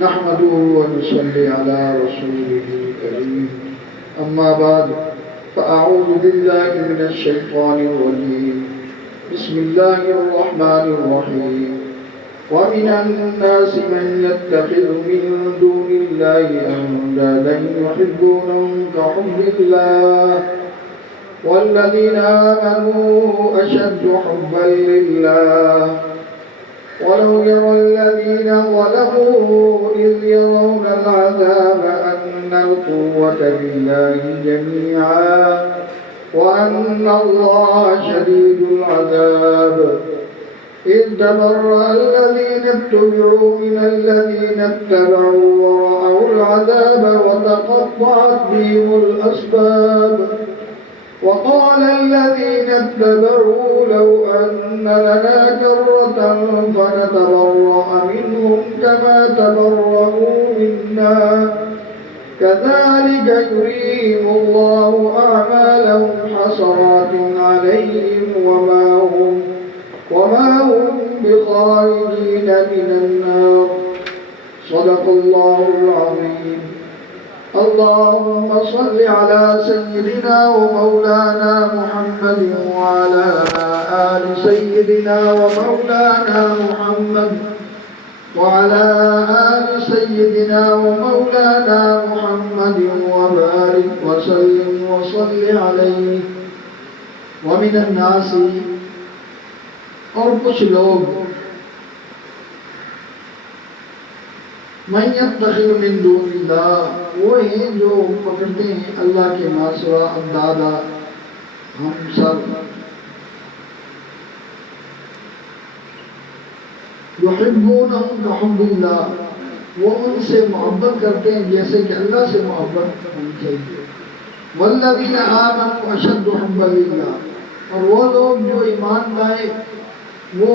نحمده ونصلي على رسوله الكريم أما بعد فأعوذ بالله من الشيطان الرجيم بسم الله الرحمن الرحيم ومن الناس من يتخذ من دون الله أندادا يحبونهم كحب الله والذين آمنوا أشد حبا لله ولو يرى الذين ظلموا إذ يرون العذاب أن القوة لله جميعا وأن الله شديد العذاب إذ تبرأ الذين اتبعوا من الذين اتبعوا ورأوا العذاب وتقطعت بهم الأسباب وقال الذين اتبعوا لو أن لنا كرة فنتبرأ منهم كما تبرأوا منا كذلك يريهم الله أعمالهم حسرات عليهم وما هم بخارجين من النار صدق الله العظيم. اللهم صل على سيدنا ومولانا محمد وعلى آل سيدنا ومولانا محمد وعلى آل سيدنا ومولانا محمد وبارك وسلم وصل عليه. ومن الناس، اور کچھ لوگ، من يتخذ من دون اللہ، وہ ہیں جو پکڑتے ہیں اللہ کے ما سوا اندادا، ہم سب، یحبونہم کحب اللہ، وہ ان سے محبت کرتے ہیں جیسے کہ اللہ سے محبت ہونی چاہیے. والذین آمنوا اشد حبا للہ، اور وہ لوگ جو ایمان لائے وہ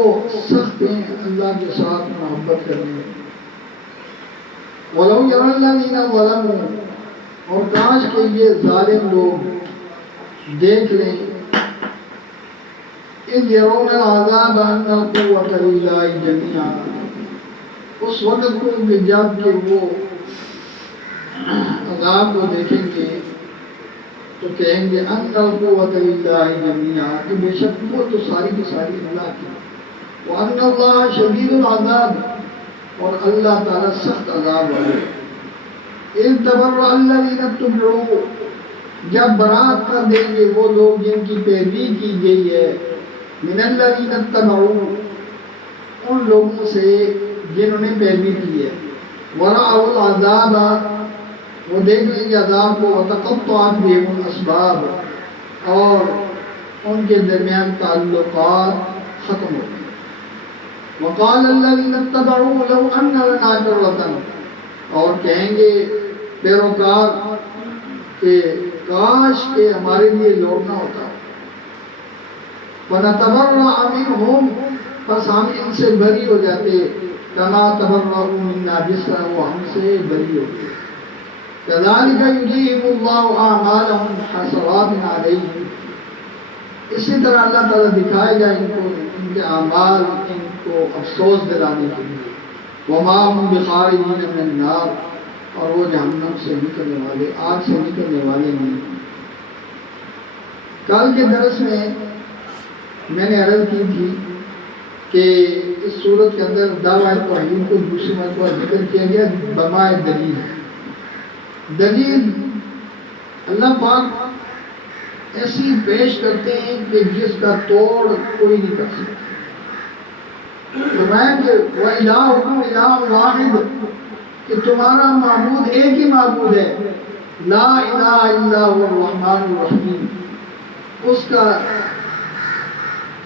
سخت ہیں اللہ کے ساتھ محبت کرنے میں. وَلَوْ يَرَى الَّذِينَ ظَلَمُوا، اور کاش کہ یہ ظالم لوگ دیکھ لیں، إِذْ يَرَوْنَ الْعَذَابَ أَنَّ الْقُوَّةَ لِلَّهِ جَمِيعًا، اس وقت کو جب کہ وہ عذاب کو دیکھیں گے تو کہیں گے أَنَّ الْقُوَّةَ لِلَّهِ جَمِيعًا، کہ بے شک وہ تو ساری کی ساری اللہ کی، وَأَنَّ اللَّهَ شَدِيدُ الْعَذَابِ، اور اللہ تعالیٰ سخت عذاب والے. اِذْ تَبَرَّأَ الَّذِينَ اتَّبَعُوا، جب برات کر دیں گے وہ لوگ جن کی پیروی کی گئی ہے، مِنَ الَّذِينَ اتَّبَعُوا، ان لوگوں سے جنہوں نے پیروی کی ہے، وَرَأَوُا الْعَذَابَ، وہ دیکھ لیں گے عذاب کو، وَتَقَطَّعَتْ بِهِمُ الْأَسْبَابُ، اور ان کے درمیان تعلقات ختم ہو گئے. وقال الذين اتبعوا لو ان لنا كرة، اور کہیں گے پیروکار کہ کاش کہ ہمارے لیے لوٹنا ہوتا. فنتبرأ منهم، پس ہم ان سے بری ہو جاتے، كما تبرؤوا منا، جس طرح وہ ہم سے بری ہو گئے. كذلك يريهم الله أعمالهم حسرات عليهم، اسی طرح اللہ تعالیٰ دکھائے گا ان کو ان کے اعمال ان کو افسوس دلانے کے لیے. وما هم بخارجین من النار، اور وہ جہنم سے نکلنے والے، آگ سے نکلنے والے نہیں. کل کے درس میں نے عرض کی تھی کہ اس صورت کے اندر دعویٰ توحید کو دوسری مرتبہ ذکر کیا گیا بمائے دلیل. دلیل اللہ پاک ایسی پیش کرتے ہیں کہ جس کا توڑ کوئی نہیں کر سکتا. فرمایا کہ وَإِلَٰهُكُمْ إِلَٰهٌ وَاحِدٌ، کہ تمہارا معبود ایک ہی معبود ہے، لا الہ الا هو الرحمن الرحیم، اس کا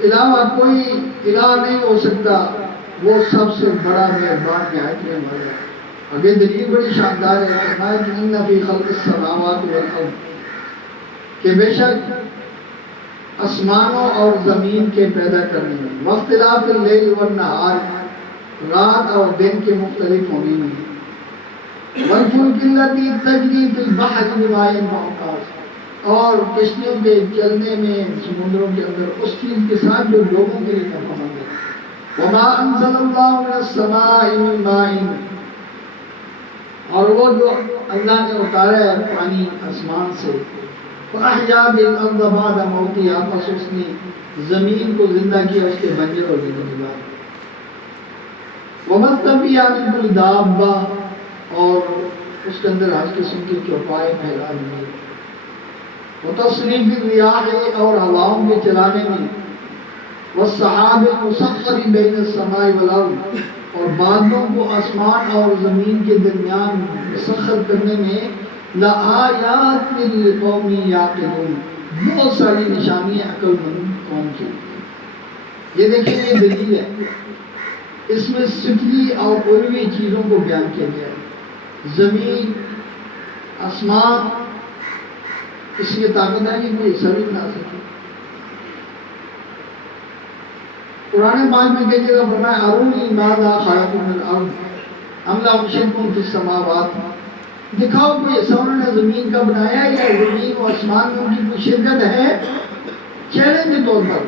علاوہ کوئی الہ نہیں ہو سکتا، وہ سب سے بڑا مہربان نہایت رحم والا. آگے دلیل بڑی شاندار ہے، فرمایا کہ إِنَّ فِي خَلْقِ السَّمَاوَاتِ وَالْأَرْضِ، کہ بے شک آسمانوں اور زمین کے پیدا کرنے میں، واختلاف اللیل والنہار، رات اور دن کے مختلف ہونے میں، والفلک التی تجری فی البحر بما ينفع الناس، اور کشتیوں کے چلنے میں سمندروں کے اندر اس چیز کے ساتھ جو لوگوں کے لیے نفع مند ہے. وما انزل اللہ من السماء من ماء، وہ جو اللہ نے اتارا ہے پانی آسمان سے، فَأَحْيَا بِالْأَرْضَ بَعْدَ مَوْتِهَا، پس اس نے زمین کو زندہ کیا اس کے بنجر ہونے کے بعد، وَمَسْتَنْ بِهَا مِنْ كُلِّ دَابَّةٍ، اور اس کے اندر ہر قسم کی چوپائے پھیلا دیے، وَتَصْرِيفِ الرِّيَاحِ، اور ہواؤں کے چلانے میں، وَالسَّحَابِ الْمُسَخَّرِ بَيْنَ السَّمَاءِ وَالْأَرْضِ، اور بادلوں کو آسمان اور زمین کے درمیان مسخر کرنے میں، لَآيَاتٍ لِقَوْمٍ يَعْقِلُونَ، بہت ساری نشانیاں عقل مند قوم کی۔ یہ دیکھیں یہ دلیل ہے، اس میں سفلی اور علوی چیزوں کو بیان کیا گیا ہے۔ زمین، آسمان، اس لیے طاقت ہے کہ کوئی حصہ بھی بنا سکے۔ قرآن پاک میں کئی جگہ فرمایا ارونی ماذا خلق من الارض ام لهم شرک فی السماوات، دکھاؤ کوئی ایسا انہوں نے زمین کا بنایا یا زمین و آسمان میں ان کی کوئی شرکت ہے، چیلنج کے طور پر۔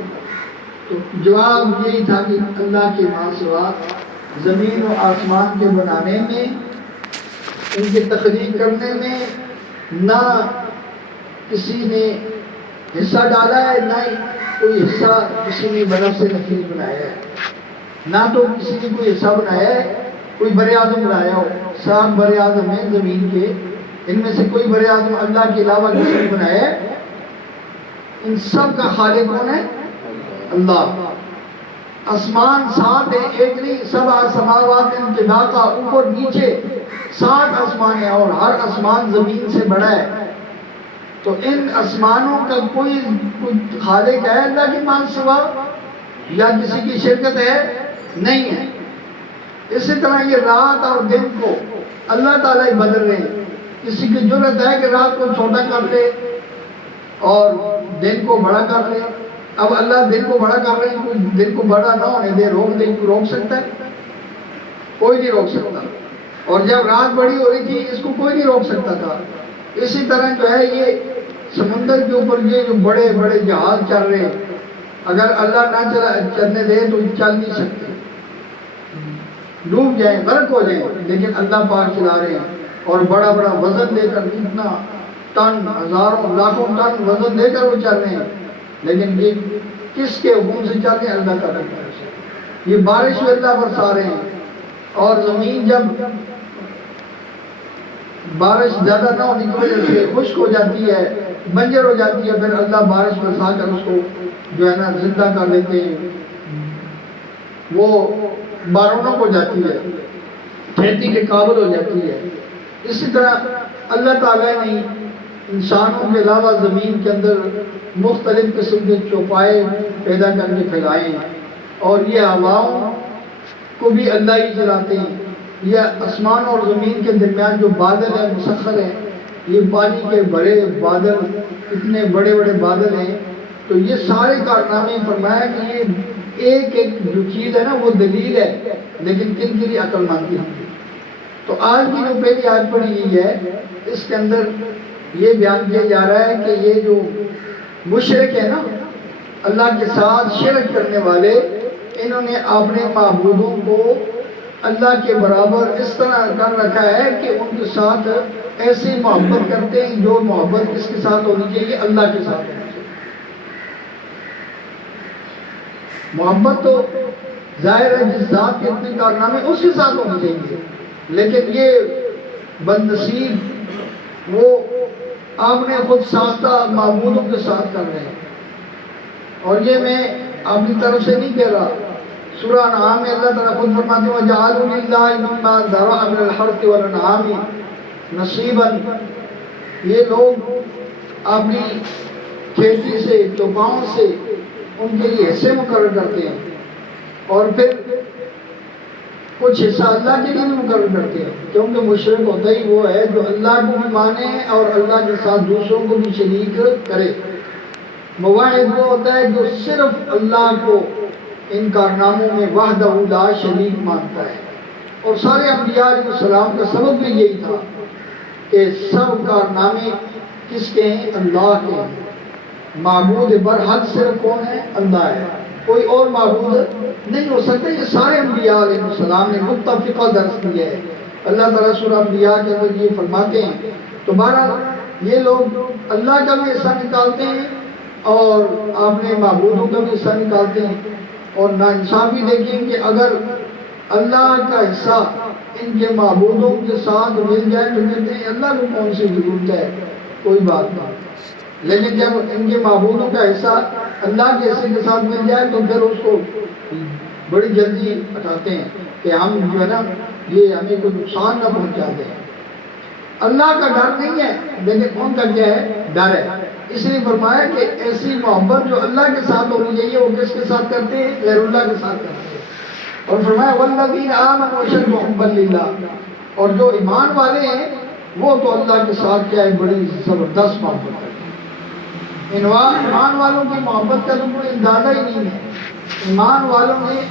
تو جواب یہی تھا کہ اللہ کے ماں سوا زمین و آسمان کے بنانے میں، ان کی تخلیق کرنے میں نہ کسی نے حصہ ڈالا ہے، نہ کوئی حصہ کسی نے برف سے نکلی بنایا ہے، نہ تو کسی نے کوئی حصہ بنایا ہے، کوئی بر اعظم بنایا ہو۔ سات بر اعظم ہیں زمین کے، ان میں سے کوئی بر اعظم اللہ کے علاوہ کسی نے بنایا ہے؟ ان سب کا خالق کون ہے؟ اللہ۔ آسمان سات ہے، ایک نہیں، سبع سماوات طباقا، اوپر نیچے 7 آسمان ہیں اور ہر آسمان زمین سے بڑا ہے۔ تو ان آسمانوں کا کوئی خالق ہے اللہ کے مان سوا یا کسی کی شرکت ہے؟ نہیں ہے۔ اسی طرح یہ رات اور دن کو اللہ تعالیٰ ہی بدل رہے ہیں۔ کسی کی جرت ہے کہ رات کو چھوٹا کر لے اور دن کو بڑا کر لے؟ اب اللہ دن کو بڑا کر رہے ہیں، کوئی دن کو بڑا نہ ہونے دے، روک سکتا ہے؟ کوئی نہیں روک سکتا۔ اور جب رات بڑی ہو رہی تھی اس کو کوئی نہیں روک سکتا تھا۔ اسی طرح جو ہے یہ سمندر کے اوپر یہ جو بڑے بڑے جہاز چل رہے ہیں، اگر اللہ نہ چلنے دے تو چل نہیں سکتے، ڈوب جائیں، غرق ہو جائیں، لیکن اللہ پاک چلا رہے ہیں۔ اور بڑا بڑا وزن لے کر، اتنا ٹن، ہزاروں لاکھوں ٹن وزن لے کر وہ چل رہے ہیں، لیکن یہ کس کے حکم سے چل رہے ہیں؟ اللہ تعالیٰ کے حکم سے۔ یہ بارش بھی اللہ برسا رہے ہیں، اور زمین جب بارش زیادہ نہ ہونے کی وجہ سے خشک ہو جاتی ہے، بنجر ہو جاتی ہے، پھر اللہ بارش برسا کر اس کو جو ہے نا زندہ کر دیتے ہیں، وہ بارونق ہو جاتی ہے، کھیتی کے قابل ہو جاتی ہے۔ اسی طرح اللہ تعالیٰ نے انسانوں کے علاوہ زمین کے اندر مختلف قسم کے چوپائے پیدا کر کے پھیلائے ہیں، اور یہ ہواؤں کو بھی اللہ ہی چلاتے ہیں۔ یہ آسمان اور زمین کے درمیان جو بادل ہیں مسخر ہیں، یہ پانی کے بڑے بادل، اتنے بڑے بڑے بادل ہیں، تو یہ سارے کارنامے فرمایا کہ یہ ایک ایک جو چیز ہے نا وہ دلیل ہے، لیکن کن کے لیے؟ عقل مند کی۔ تو آج کی جو پہلی آیت پڑھی گئی ہے، اس کے اندر یہ بیان کیا جا رہا ہے کہ یہ جو مشرک ہے نا، اللہ کے ساتھ شرک کرنے والے، انہوں نے اپنے معبودوں کو اللہ کے برابر اس طرح کر رکھا ہے کہ ان کے ساتھ ایسی محبت کرتے ہیں جو محبت کس کے ساتھ ہونی چاہیے؟ اللہ کے ساتھ ہونی چاہیے۔ محبت تو ظاہر ہے جس ذات کے اتنے کارنامے اس کے ساتھ ہونی چاہیے، لیکن یہ بدنصیب وہ آپ نے خود ساختہ معبودوں کے ساتھ کر رہے ہیں۔ اور یہ میں اپنی طرف سے نہیں کہہ رہا، سورہ انعام میں اللہ تعالیٰ خود فرماتے ہیں وَجَعَلُوا لِلَّهِ مِمَّا ذَرَأَ مِنَ الْحَرْثِ وَالْأَنْعَامِ نَصِيبًا، یہ لوگ اپنی کھیتی سے، چوپاؤں سے ان کے لیے حصے مقرر کرتے ہیں، اور پھر کچھ حصہ اللہ کے لیے بھی مقرر کرتے ہیں، کیونکہ مشرک ہوتا ہی وہ ہے جو اللہ کو بھی مانے اور اللہ کے ساتھ دوسروں کو بھی شریک کرے۔ موحد وہ ہوتا ہے جو صرف اللہ کو ان کارناموں میں وحدہ لا شریک مانتا ہے۔ اور سارے انبیاء علیہ السلام کا سبب بھی یہی تھا کہ سب کارنامے کس کے ہیں؟ اللہ کے ہیں۔ معبود برحق صرف کون ہے؟ اللہ ہے، کوئی اور معبود نہیں ہو سکتا۔ یہ سارے انبیاء علیہ السلام نے متفقہ درس دیا ہے اللہ تعالیٰ سورہ انبیاء کے اندر یہ فرماتے ہیں. تو بہرحال یہ لوگ اللہ کا بھی حصہ نکالتے ہیں اور اپنے معبودوں کا بھی حصہ نکالتے ہیں. اور ناانصافی دیکھیں کہ اگر اللہ کا حصہ ان کے معبودوں کے ساتھ مل جائے تو کہتے ہیں اللہ کو کون سی ضرورت ہے، کوئی بات نہیں. لیکن جب ان کے معبودوں کا حصہ اللہ کے حصے کے ساتھ مل جائے تو پھر اس کو بڑی جلدی ہٹاتے ہیں کہ ہم جو ہے نا یہ ہمیں کوئی نقصان نہ پہنچا دیں. اللہ کا ڈر نہیں ہے لیکن ان کا کیا ہے، ڈر ہے. اس لیے فرمایا کہ ایسی محبت جو اللہ کے ساتھ ہونی چاہیے وہ کس کے ساتھ کرتے ہیں، غیر اللہ کے ساتھ کرتے ہیں. اور فرمایا والذین آمنوا اشد حبا للہ، اور جو ایمان والے ہیں وہ تو اللہ کے ساتھ کیا ہے، بڑی زبردست محبت کرتے ہیں. ایمان والوں کی محبت کا تو کوئی اندازہ ہی نہیں ہے. ایمان والوں نے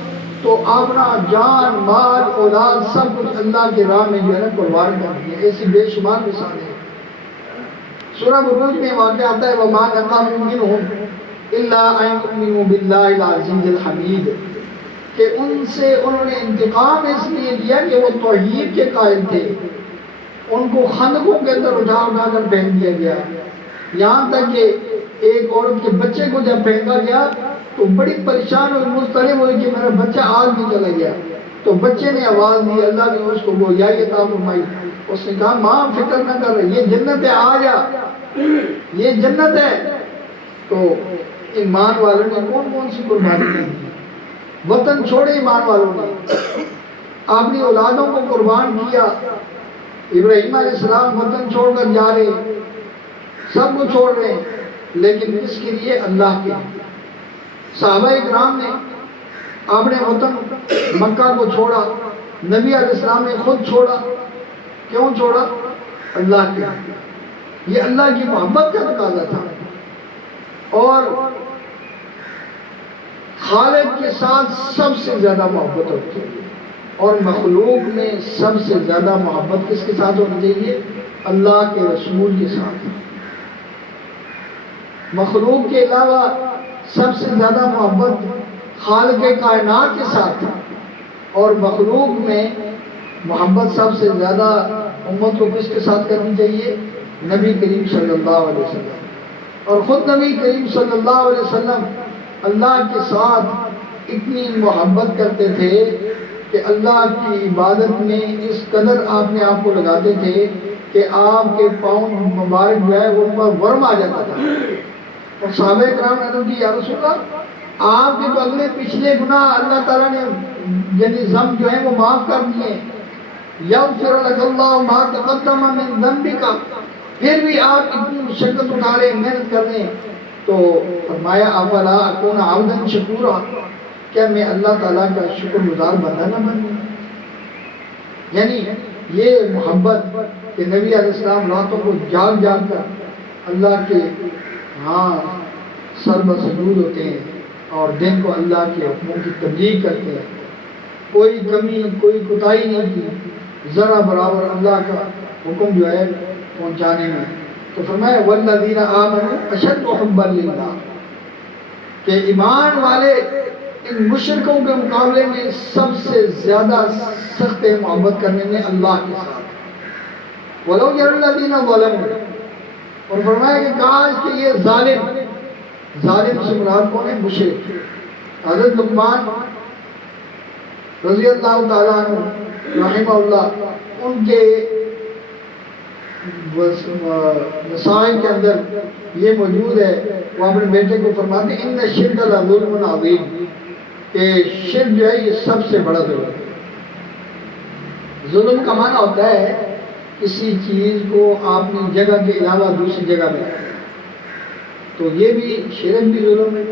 تو اپنا جان مال اولاد سب کچھ اللہ کی راہ میں جو ہے نا قربان کر دیا. ایسی بے شمار مثالیں ہیں. سورہ بروج میں واقع آتا ہے وَمَا نَقَمُوا مِنْهُمْ إِلَّا أَن يُؤْمِنُوا بِاللَّهِ الْعَزِيزِ الْحَمِيدِ، کہ ان سے انہوں نے انتقام اس لیے لیا کہ وہ توحید کے قائل تھے. ان کو خندقوں کے اندر اٹھا کر پھینک دیا گیا. یہاں تک کہ ایک عورت کے بچے کو جب پھینکا گیا تو بڑی پریشان اور مضطرب ہوئی کہ میرا بچہ آگ میں چلا گیا. تو بچے نے آواز دی، اللہ نے اس کو گویائی عطا فرمائی. اس نے کہا ماں فکر نہ کر، یہ جنت ہے، آ جا، یہ جنت ہے. تو ایمان والوں نے کون سی قربانی کی؟ وطن چھوڑے ایمان والوں نے، اپنی اولادوں کو قربان کیا. ابراہیم علیہ السلام وطن چھوڑ کر جا رہے، سب کو چھوڑ رہے، لیکن کس کے لیے؟ اللہ کے. صحابہ اکرام نے اپنے وطن مکہ کو چھوڑا، نبی علیہ السلام نے خود چھوڑا. کیوں چھوڑا؟ اللہ کے. یہ اللہ کی محبت کا تقاضا تھا. اور خالق کے ساتھ سب سے زیادہ محبت ہوتی ہے، اور مخلوق میں سب سے زیادہ محبت کس کے ساتھ ہونی چاہیے؟ اللہ کے رسول کے ساتھ. مخلوق کے علاوہ سب سے زیادہ محبت خالق کائنات کے ساتھ ہے. اور مخلوق میں محبت سب سے زیادہ امت کو کس کے ساتھ کرنی چاہیے؟ نبی کریم صلی اللہ علیہ وسلم. اور خود نبی کریم صلی اللہ علیہ وسلم اللہ کے ساتھ اتنی محبت کرتے تھے کہ اللہ کی عبادت میں اس قدر آپ نے آپ کو لگاتے تھے کہ آپ کے پاؤں مبارک جو ہے وہ پر ورم آ جاتا تھا. اور صحابہ کرام نے عرض کی یا رسول اللہ، آپ کے تو اگلے پچھلے گناہ اللہ تعالیٰ نے یعنی ذنب جو ہے وہ معاف کر دیے. یغفر لک اللہ ما تقدم من ذنبک، پھر بھی آپ اتنی مشقت اٹھا رہے، محنت کر رہے ہیں. تو فرمایا افلا اکون عبدا شکورا، کیا میں اللہ تعالیٰ کا شکر گزار بندہ نہ بنوں؟ یعنی یہ محبت کہ نبی علیہ السلام راتوں کو جاگ جاگ کر اللہ کے ہاں سر بسجود ہوتے ہیں اور دن کو اللہ کے حکموں کی تبلیغ کرتے ہیں. کوئی کمی کوئی کوتاہی نہیں کی، ذرا برابر اللہ کا حکم جو ہے پہنچانے میں. تو فرمایا والذین آمنوا اشد حبا للہ، کہ ایمان والے ان مشرکوں کے مقابلے میں سب سے زیادہ سخت محبت کرنے میں اللہ کے ساتھ. ولو یری الذین ظلموا، اور فرمایا کہ کاش کہ یہ ظالم سے مراد کون ہے؟ مشرک. حضرت لقمان رضی اللہ تعالیٰ عنہ رحمہ اللہ، ان کے مسائل کے اندر یہ موجود ہے، وہ اپنے بیٹے کو فرماتے ہیں ان الشرک لظلم عظیم، کہ شرک جو ہے یہ سب سے بڑا ظلم ہے. ظلم کا معنی ہوتا ہے کسی چیز کو اپنی جگہ کے علاوہ دوسری جگہ میں، تو یہ بھی شرک بھی ظلم ہے،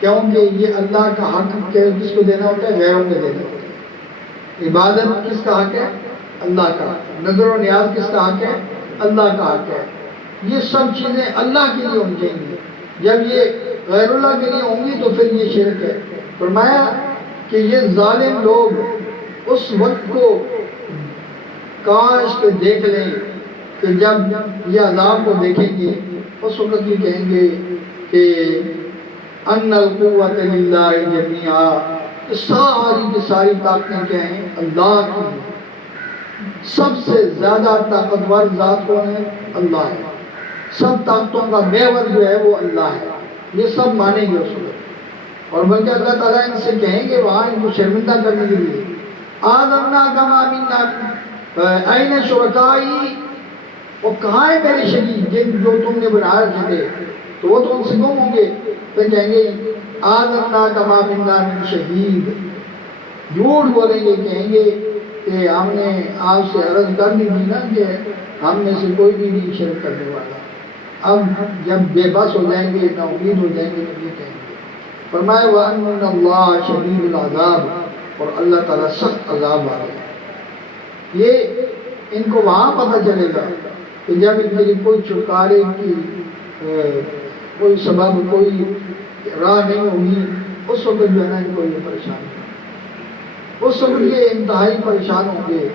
کیونکہ یہ اللہ کا حق کس کو دینا ہوتا ہے؟ غیروں کو دینا ہوتا ہے. عبادت کس کا حق ہے؟ اللہ کا. نظر و نیاز کس کا حق ہے؟ اللہ کا حق ہے. یہ سب چیزیں اللہ کے لیے ہونی چاہیے. جب یہ غیر اللہ کے لیے ہوں گی تو پھر یہ شرک ہے. فرمایا کہ یہ ظالم لوگ اس وقت کو کاش کے دیکھ لیں کہ جب یہ عذاب کو دیکھیں گے اس وقت یہ کہیں گے کہ ان القوۃ للہ جميعا، ساری کی ساری طاقتیں کیا ہیں؟ اللہ کی. سب سے زیادہ طاقتور ذات کون ہے؟ اللہ ہے۔ سب طاقتوں کا محور جو ہے وہ اللہ ہے، یہ سب مانیں گے اس کو، اور بلکہ اللہ تعالیٰ ان سے کہیں گے وہاں ان کو شرمندہ کرنے کے لیے، آذرنا کما منا این شرکائی، وہ کہاں ہے میرے شریک جن جو تم نے بنا رکھے تھے؟ تو وہ تو ان سے گم ہوں گے، پھر کہیں گے آذرنا کما منا من شہید، جھوٹ بولیں گے، کہیں گے کہ ہم نے آپ سے عرض کر دی تھی نا کہ ہم میں سے کوئی بھی نہیں شرک کرنے والا۔ اب جب بے بس ہو جائیں گے، نا امید ہو جائیں گے، تو یہ کہیں گے۔ فرمایا وَأَنَّ اللَّهَ شَدِيدُ الْعَذَابِ، اور اللہ تعالیٰ سخت عذاب والے ہیں۔ یہ ان کو وہاں پتہ چلے گا کہ جب ان کے لیے کوئی چھٹکارے کی کوئی سبب، کوئی راہ نہیں ہوگی، اس وقت جو ہے نا ان کو یہ پریشان ہے، اس وقت یہ انتہائی پریشان ہوں گے۔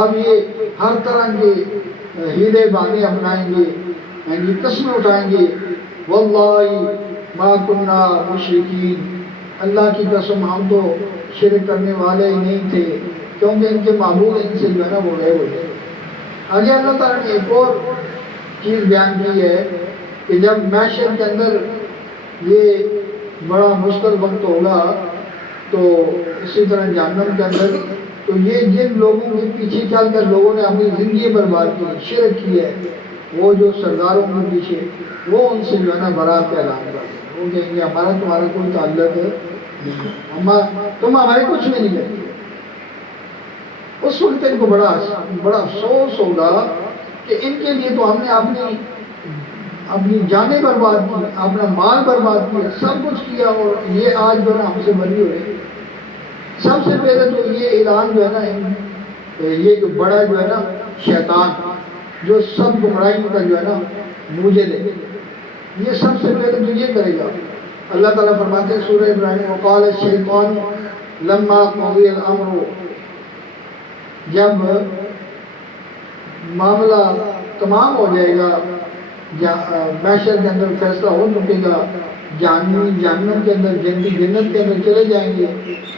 اب یہ ہر طرح کے ہیلے بہانے اپنائیں گے، یعنی قسمیں اٹھائیں گے، واللہ ما کننا مشرکین، اللہ کی قسم ہم تو شرک کرنے والے ہی نہیں تھے، کیونکہ ان کے معبود ان سے جو ہے نا وہ گئے ہوئے تھے۔ آگے اللہ تعالیٰ نے ایک اور چیز بیان کی ہے کہ جب معاشر کے اندر یہ بڑا مشکل وقت ہوگا، تو اسی طرح جہنم کے اندر، تو یہ جن لوگوں کے پیچھے چل کر لوگوں نے اپنی زندگی برباد کی، شرک کی ہے، وہ جو سرداروں کے پیچھے، وہ ان سے جو ہے نا برات کا اعلان کر دیں، وہ کہیں گے ہمارا تمہارا کوئی تعلق نہیں، تم ہمارے کچھ بھی نہیں کرتے۔ اس وقت ان کو بڑا افسوس ہوگا کہ ان کے لیے تو ہم نے اپنی جانیں برباد کی، اپنا مال برباد کیا، سب کچھ کیا، اور یہ آج جو ہے نا ہم سے بری ہو رہی ہے۔ سب سے پہلے تو یہ اعلان جو ہے نا، یہ جو بڑا جو ہے نا شیطان، جو سب گمراہی کا جو ہے نا موجد ہے، یہ سب سے پہلے تو یہ کرے گا۔ اللہ تعالیٰ فرماتے ہیں سورہ ابراہیم، وقال الشیطان لما قضی الامر، جب معاملہ تمام ہو جائے گا، محشر کے اندر فیصلہ ہو چکے گا، جہنم کے اندر جنتی جنت کے اندر چلے جائیں گے،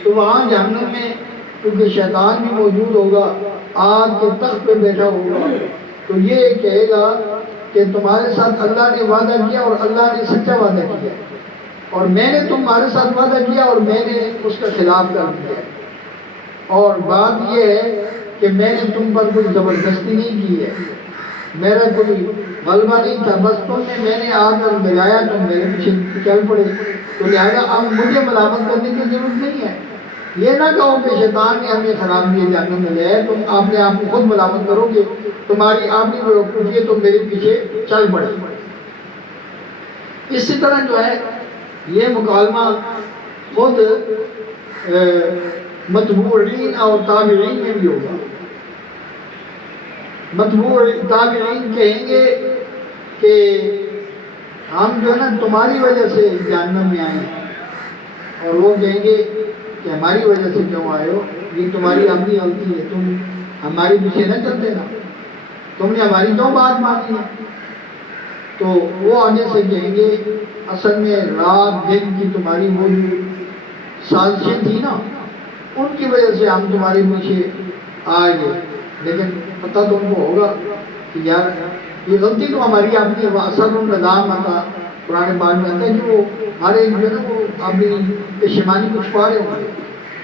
تو وہاں جہنم میں کیونکہ شیطان بھی موجود ہوگا، آگ کے تخت پہ بیٹھا ہوگا، تو یہ کہے گا کہ تمہارے ساتھ اللہ نے وعدہ کیا اور اللہ نے سچا وعدہ کیا، اور میں نے تمہارے ساتھ وعدہ کیا اور میں نے اس کا خلاف کر دیا، اور بات یہ ہے کہ میں نے تم پر کوئی زبردستی نہیں کی ہے، میرا کوئی غلبہ نہیں تھا، بس تم نے میں نے آ کر لگایا، تم میرے پیچھے چل پڑے، تو لہٰذا اب مجھے ملامت کرنے کی ضرورت نہیں ہے۔ یہ نہ کہو کہ شیطان نے ہمیں خراب کیا، جہنم میں لے، تم آپ نے آپ کو خود ملامت کرو گے، تمہاری آپ کی بیوقوفی ہے، تم میرے پیچھے چل پڑے۔ اسی طرح جو ہے یہ مکالمہ خود متبوعین اور تابعین میں بھی ہوگا۔ تابعین کہیں گے کہ ہم جو ہے نا تمہاری وجہ سے جہنم میں آئے ہیں، اور وہ کہیں گے کہ ہماری وجہ سے کیوں آئے ہو، یہ تمہاری اپنی غلطی ہے، تم ہماری پیچھے نہ چلتے نا، تم نے ہماری کیوں بات مانی ہے؟ تو وہ آگے سے کہیں گے اصل میں رات دن کی تمہاری وہ جو سازشیں تھی نا، ان کی وجہ سے ہم تمہارے پیچھے آئے گئے، لیکن پتہ تو ان کو ہوگا کہ یار یہ غلطی تو ہماری اپنی اثر الندام آتا، قرآن پاک میں آتا ہے کہ وہ ہر ایک جو ہے نا وہ اپنی پشیمانی کو چھپا رہے ہوں گے،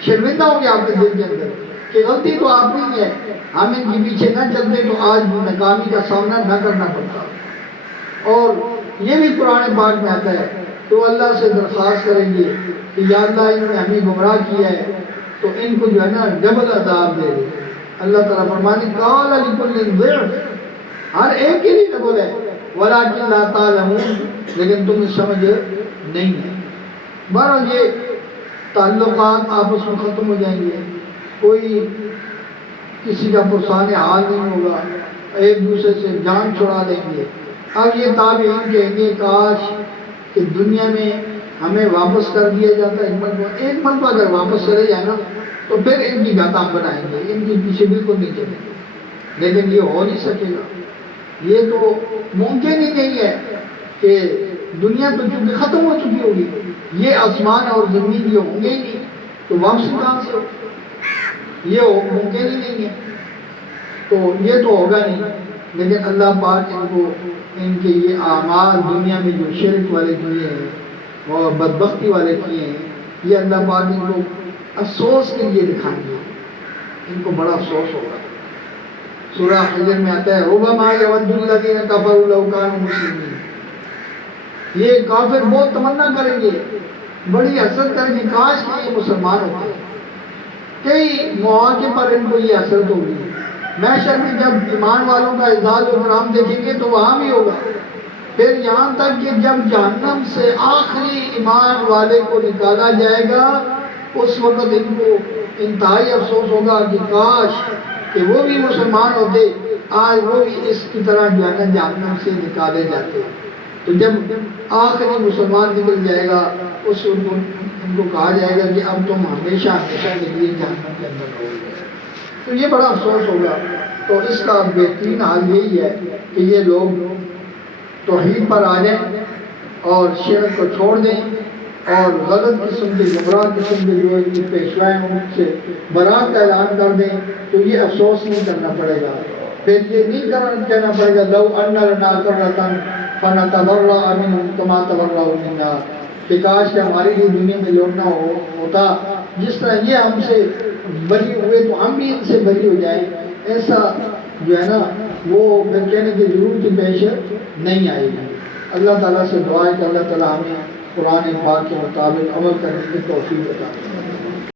شرمندہ ہوں گے آپ کے دل کے اندر کہ غلطی تو آپ کی ہے، ہم ان کے پیچھے نہ چلتے تو آج ناکامی کا سامنا نہ کرنا پڑتا۔ اور یہ بھی قرآن پاک میں آتا ہے، تو اللہ سے درخواست کریں گے کہ یا اللہ انہوں نے ہمیں گمراہ کیا ہے تو ان کو جو ہے نا ڈبل عذاب دے دے۔ اللہ تعالیٰ فرماتے قال لکل ضعف، ہر ایک کے لیے ڈبل ہے، ولکن لا تعلمون، لیکن تمہیں سمجھ نہیں ہے۔ بہرحال یہ تعلقات آپس میں ختم ہو جائیں گے، کوئی کسی کا پرسان حال نہیں ہوگا، ایک دوسرے سے جان چھڑا دیں گے۔ اب یہ تابعین کہیں گے کاش کہ دنیا میں ہمیں واپس کر دیا جاتا ہے، ایک مرتبہ اگر واپس چلے جائے نا تو پھر ان کی گاتا ہم بنائیں گے، ان کے پیچھے بالکل نہیں چلیں گے، لیکن یہ ہو نہیں سکے گا، یہ تو ممکن ہی نہیں ہے کہ دنیا تو چونکہ ختم ہو چکی ہوگی، یہ آسمان اور زمین یہ ہوں گے ہی نہیں، تو واپسی کہاں سے ہو، یہ ممکن ہی نہیں ہے۔ تو یہ تو ہوگا نہیں، لیکن اللہ پاک ان کو ان کے یہ اعمال دنیا میں جو شرک والے کیے ہیں اور بدبختی والے کیے ہیں، یہ اللہ پاک ان کو افسوس کے لیے دکھائیں گے، ان کو بڑا افسوس ہوگا۔ سورہ حجر میں آتا ہے ربما یود الذین کفروا لو کانوا مسلمین، یہ کافر بہت تمنا کریں گے، بڑی حسرت کریں گے کاش کہ یہ مسلمان ہوتے۔ کئی مواقع پر ان کو یہ حسرت ہوگی، محشر میں جب ایمان والوں کا اعزاز و کرام دیکھیں گے تو وہاں بھی ہوگا، پھر یہاں تک کہ جب جہنم سے آخری ایمان والے کو نکالا جائے گا اس وقت ان کو انتہائی افسوس ہوگا کہ کاش کہ وہ بھی مسلمان ہوتے، آج وہ بھی اس کی طرح جہنم سے نکالے جاتے۔ تو جب آخری مسلمان نکل جائے گا اس وقت ان کو کہا جائے گا کہ اب تم ہمیشہ ہمیشہ کے لیے جہنم کے اندر رہو گے، تو یہ بڑا افسوس ہوگا۔ تو اس کا بہترین حال یہی ہے کہ یہ لوگ توحید پر آ جائیں اور شرک کو چھوڑ دیں اور غلط قسم کے گمراہ قسم کے جو ان کی پیشوائیں ان سے برات کا اعلان کر دیں، تو یہ افسوس نہیں کرنا پڑے گا، پھر یہ نہیں کہنا پڑے گا لو ان لنا کرۃ فنتبرأ منهم كما تبرؤوا منا، کہ کاش کہ ہمارے لیے دنیا میں لوٹنا ہوتا جس طرح یہ ہم سے بری ہوئے تو ہم بھی ان سے بری ہو جائیں، ایسا جو ہے نا وہ پھر کہنے کی ضرورت پیش نہیں آئے گی۔ اللہ تعالیٰ سے دعا ہے کہ اللہ تعالیٰ ہمیں قرآن پاک کے مطابق عمل کرنے کی توفیق عطا فرمائے۔